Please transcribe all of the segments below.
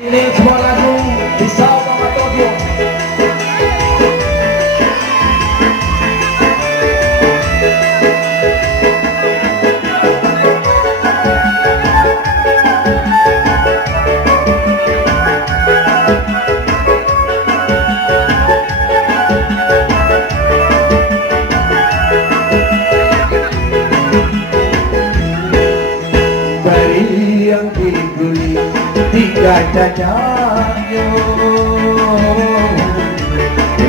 Ini sebuah lagu bisa Mama Tokyo. Dari yang diguling tiga dadanya,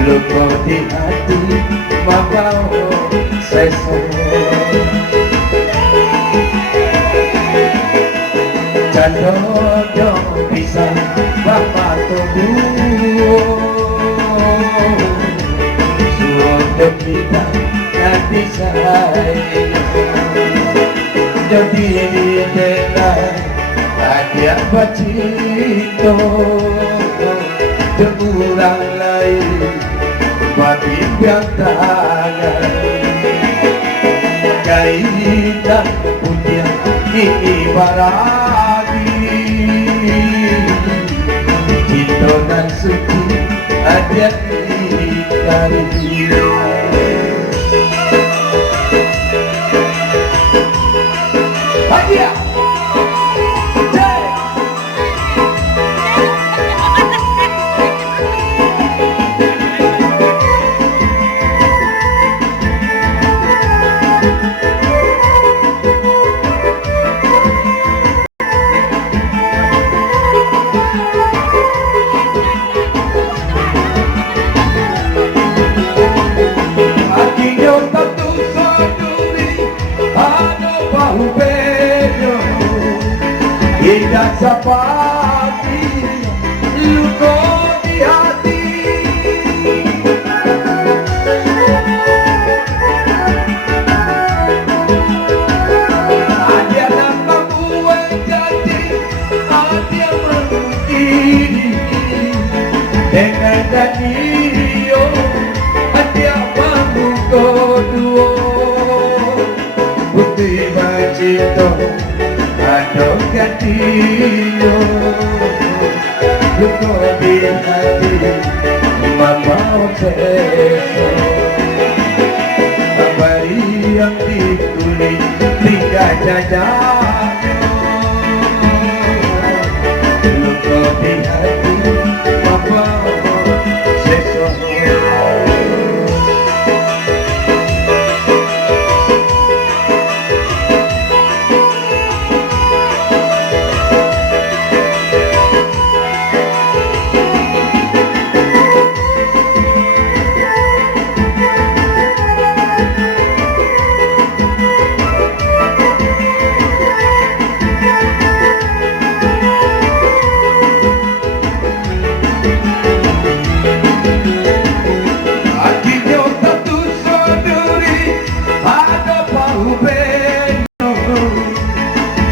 luka di hati membawa sesat. Jodoh bisa bapak tunggu, suatu kita nanti sayang. Jadi dengan hadiah bacito Jemurang lain bagi yang tangan Kaitan punya ini baragi Cinta dan suci hadiah dari dia. Hadiah tidak seperti luka di hati. Ada yang membuat janji, ada yang mengkiri dengan Danio, ada yang memukul dua putih bacito. Aduh gantiyo, luka di hati membawa sesat. Bari yang ditulis tiga dadanya, luka di hati membawa sesat.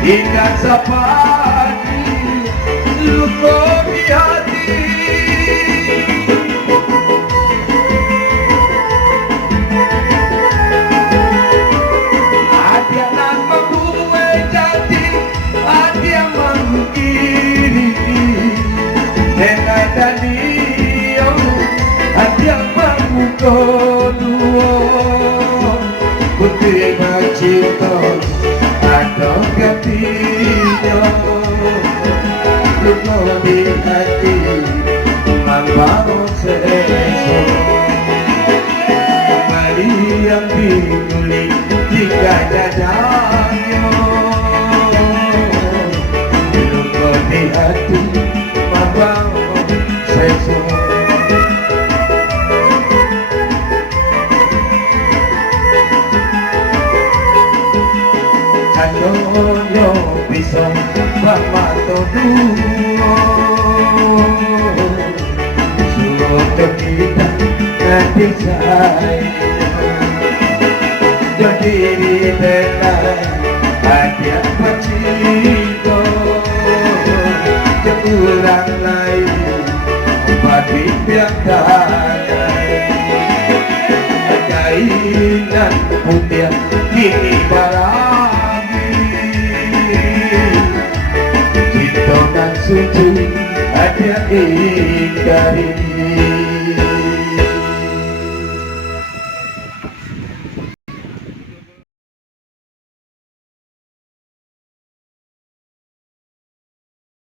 Ikan seperti luka di hati. Ada yang membuat janji, ada yang mengkiri dengan Danio, ada yang memukul dua putih bacito. Aduh gantinya, luka di hati membawa sesat. Mari yang ditulis tiga dadanya, luka di hati membawa sesat. Adoyo bisa bermata dua, suatu kita nanti sayang. Jadi dengan hadiah bacito, jemurang lain bagi yang tangan. Kainan putih kini barang suci hindari.